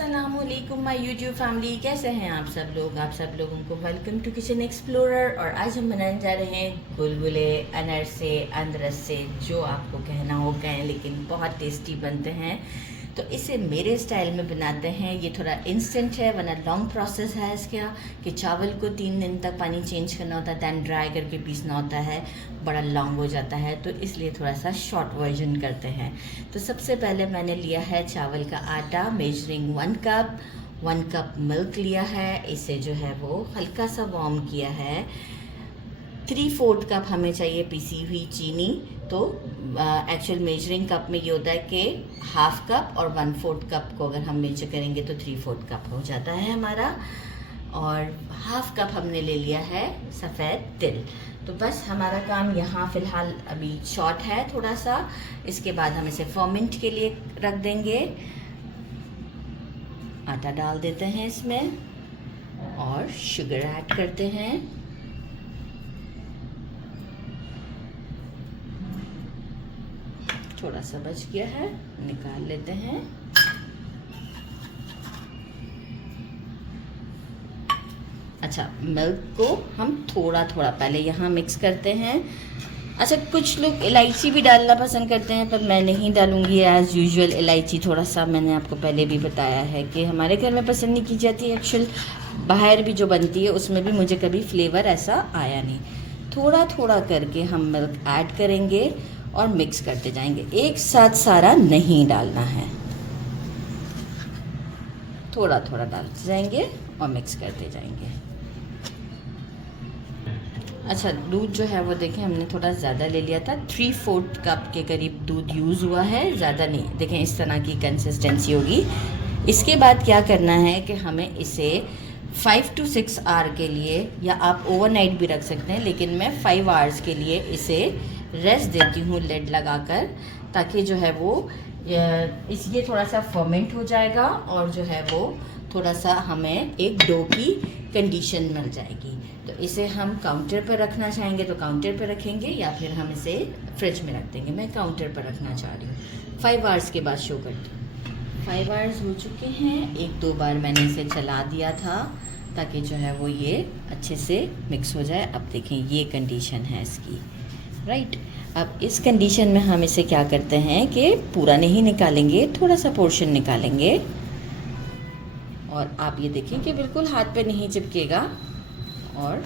अस्सलामुअलैकुम my YouTube family, कैसे हैं आप सब लोग। आप सब लोगों को वेलकम टू किचन एक्सप्लोरर। और आज हम बनाने जा रहे हैं गुलगुले अनरसे अनरस से, जो आपको कहना हो कहें, लेकिन बहुत टेस्टी बनते हैं। तो इसे मेरे स्टाइल में बनाते हैं। ये थोड़ा इंस्टेंट है, वरना लॉन्ग प्रोसेस है इसका कि चावल को 3 दिन तक पानी चेंज करना होता है, दैन ड्राई करके पीसना होता है, बड़ा लॉन्ग हो जाता है। तो इसलिए थोड़ा सा शॉर्ट वर्जन करते हैं। तो सबसे पहले मैंने लिया है चावल का आटा, मेजरिंग 1 कप मिल्क लिया है। इसे जो है वो हल्का सा वार्म किया है। 3/4 कप हमें चाहिए पीसी हुई चीनी। तो एक्चुअल मेजरिंग कप में ये होता है कि 1/2 कप और 1/4 कप को अगर हम मेजर करेंगे तो 3/4 कप हो जाता है हमारा। और 1/2 कप हमने ले लिया है सफ़ेद तिल। तो बस हमारा काम यहाँ फ़िलहाल अभी शॉर्ट है थोड़ा सा। इसके बाद हम इसे फर्मेंट के लिए रख देंगे। आटा डाल देते हैं इसमें और शुगर ऐड करते हैं। थोड़ा सा बच गया है, निकाल लेते हैं। अच्छा, मिल्क को हम थोड़ा थोड़ा पहले यहाँ मिक्स करते हैं। अच्छा, कुछ लोग इलायची भी डालना पसंद करते हैं, पर मैं नहीं डालूंगी एज़ यूजुअल। इलायची थोड़ा सा मैंने आपको पहले भी बताया है कि हमारे घर में पसंद नहीं की जाती। एक्चुअल बाहर भी जो बनती है उसमें भी मुझे कभी फ्लेवर ऐसा आया नहीं। थोड़ा थोड़ा करके हम मिल्क ऐड करेंगे और मिक्स करते जाएंगे। एक साथ सारा नहीं डालना है, थोड़ा थोड़ा डालते जाएंगे और मिक्स करते जाएंगे। अच्छा, दूध जो है वो देखें हमने थोड़ा ज़्यादा ले लिया था। 3/4 कप के करीब दूध यूज़ हुआ है, ज़्यादा नहीं। देखें इस तरह की कंसिस्टेंसी होगी। इसके बाद क्या करना है कि हमें इसे 5 to 6 आवर के लिए, या आप ओवरनाइट भी रख सकते हैं, लेकिन मैं 5 आवर्स के लिए इसे रेस्ट देती हूँ लिड लगाकर, ताकि जो है वो ये थोड़ा सा फर्मेंट हो जाएगा और जो है वो थोड़ा सा हमें एक डो की कंडीशन मिल जाएगी। तो इसे हम काउंटर पर रखना चाहेंगे तो काउंटर पर रखेंगे, या फिर हम इसे फ्रिज में रख देंगे। मैं काउंटर पर रखना चाह रही हूँ। 5 आवर्स के बाद शो करती हूँ। 5 आवर्स हो चुके हैं। 1-2 बार मैंने इसे चला दिया था ताकि जो है वो ये अच्छे से मिक्स हो जाए। अब देखें ये कंडीशन है इसकी, राइट। अब इस कंडीशन में हम इसे क्या करते हैं कि पूरा नहीं निकालेंगे, थोड़ा सा पोर्शन निकालेंगे। और आप ये देखें कि बिल्कुल हाथ पे नहीं चिपकेगा। और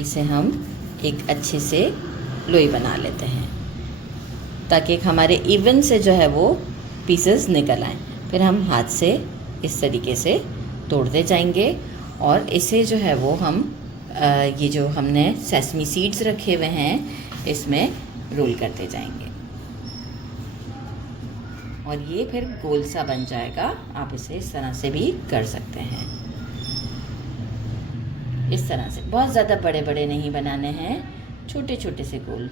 इसे हम एक अच्छे से लोई बना लेते हैं ताकि हमारे इवन से जो है वो पीसेस निकल आएँ। फिर हम हाथ से इस तरीके से तोड़ते जाएंगे और इसे जो है वो हम ये जो हमने सेसमी सीड्स रखे हुए हैं इसमें रोल करते जाएंगे और ये फिर गोल सा बन जाएगा। आप इसे इस तरह से भी कर सकते हैं। इस तरह से बहुत ज़्यादा बड़े बड़े नहीं बनाने हैं, छोटे छोटे से गोल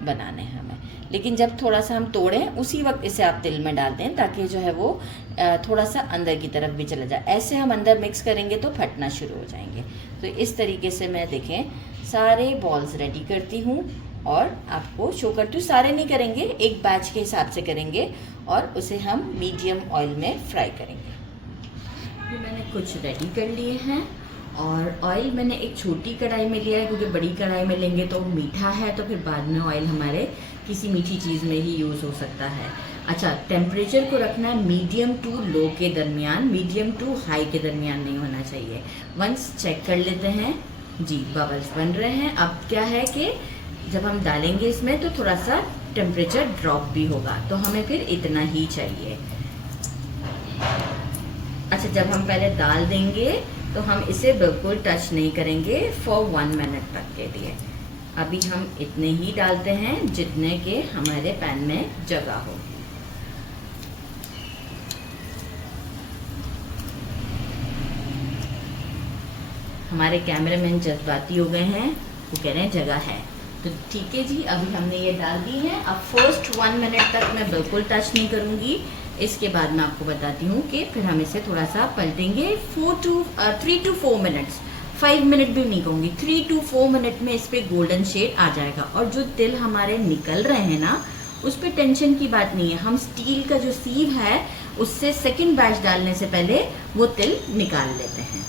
बनाने हैं हमें। लेकिन जब थोड़ा सा हम तोड़ें उसी वक्त इसे आप तिल में डाल दें ताकि जो है वो थोड़ा सा अंदर की तरफ भी चला जाए। ऐसे हम अंदर मिक्स करेंगे तो फटना शुरू हो जाएंगे। तो इस तरीके से मैं देखें सारे बॉल्स रेडी करती हूँ और आपको शो करती हूँ। सारे नहीं करेंगे, एक बैच के हिसाब से करेंगे और उसे हम मीडियम ऑयल में फ्राई करेंगे। ये मैंने कुछ रेडी कर लिए हैं और ऑयल मैंने एक छोटी कढ़ाई में लिया है, क्योंकि बड़ी कढ़ाई में लेंगे तो मीठा है, तो फिर बाद में ऑयल हमारे किसी मीठी चीज़ में ही यूज़ हो सकता है। अच्छा, टेम्परेचर को रखना है मीडियम टू लो के दरमियान, मीडियम टू हाई के दरमियान नहीं होना चाहिए। वंस चेक कर लेते हैं, जी बबल्स बन रहे हैं। अब क्या है कि जब हम डालेंगे इसमें तो थोड़ा सा टेम्परेचर ड्रॉप भी होगा, तो हमें फिर इतना ही चाहिए। अच्छा, जब हम पहले डाल देंगे तो हम इसे बिल्कुल टच नहीं करेंगे फॉर 1 मिनट तक के लिए। अभी हम इतने ही डालते हैं जितने के हमारे पैन में जगह हो। हमारे कैमरामैन जज्बाती हो गए हैं, वो कह रहे हैं जगह है, तो ठीक है जी। अभी हमने ये डाल दी है। अब फर्स्ट 1 मिनट तक मैं बिल्कुल टच नहीं करूँगी। इसके बाद मैं आपको बताती हूँ कि फिर हम इसे थोड़ा सा पलटेंगे। 3 to 4 मिनट्स, 5 मिनट भी नहीं कहूँगी, 3 to 4 मिनट में इस पर गोल्डन शेड आ जाएगा। और जो तिल हमारे निकल रहे हैं ना, उस पर टेंशन की बात नहीं है। हम स्टील का जो सीव है उससे सेकंड बैच डालने से पहले वो तिल निकाल लेते हैं।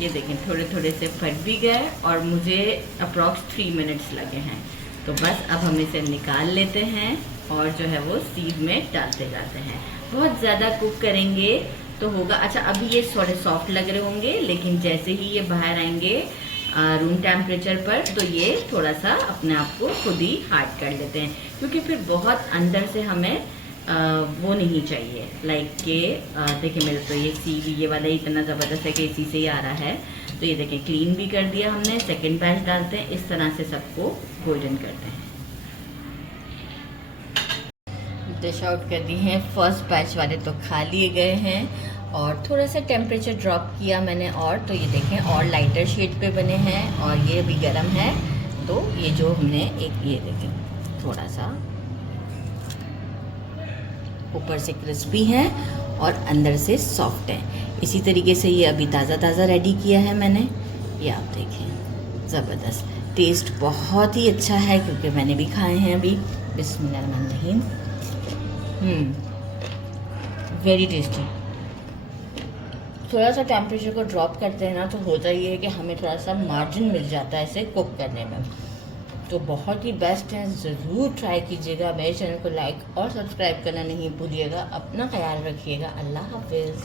ये देखें थोड़े थोड़े से फट भी गए और मुझे अप्रॉक्स 3 मिनट्स लगे हैं। तो बस अब हम इसे निकाल लेते हैं और जो है वो सीव में डालते जाते हैं। बहुत ज़्यादा कुक करेंगे तो होगा। अच्छा, अभी ये थोड़े सॉफ्ट लग रहे होंगे, लेकिन जैसे ही ये बाहर आएंगे रूम टेम्परेचर पर तो ये थोड़ा सा अपने आप को खुद ही हार्ड कर लेते हैं, क्योंकि फिर बहुत अंदर से हमें वो नहीं चाहिए। लाइक के देखिए मेरे तो ये सीवी ये वाला ही इतना ज़बरदस्त है कि इसी से ही आ रहा है। तो ये देखिए क्लीन भी कर दिया हमने। सेकंड बैच डालते हैं, इस तरह से सबको गोल्डन करते हैं। डिश आउट कर दी हैं। फर्स्ट बैच वाले तो खा लिए गए हैं और थोड़ा सा टेम्परेचर ड्रॉप किया मैंने और तो ये देखें और लाइटर शेड पे बने हैं और ये भी गर्म है। तो ये जो हमने एक ये देखें थोड़ा सा ऊपर से क्रिस्पी है और अंदर से सॉफ्ट है। इसी तरीके से ये अभी ताज़ा ताज़ा रेडी किया है मैंने। ये आप देखें ज़बरदस्त टेस्ट बहुत ही अच्छा है, क्योंकि मैंने भी खाए हैं अभी। बिस्मिल्लाहिर्रहमानिर्रहीम। Very tasty. थोड़ा सा टेम्परेचर को ड्रॉप करते हैं ना तो होता ये है कि हमें थोड़ा सा मार्जिन मिल जाता है इसे कुक करने में। तो बहुत ही बेस्ट है, ज़रूर ट्राई कीजिएगा। मेरे चैनल को लाइक और सब्सक्राइब करना नहीं भूलिएगा। अपना ख्याल रखिएगा। अल्लाह हाफिज़।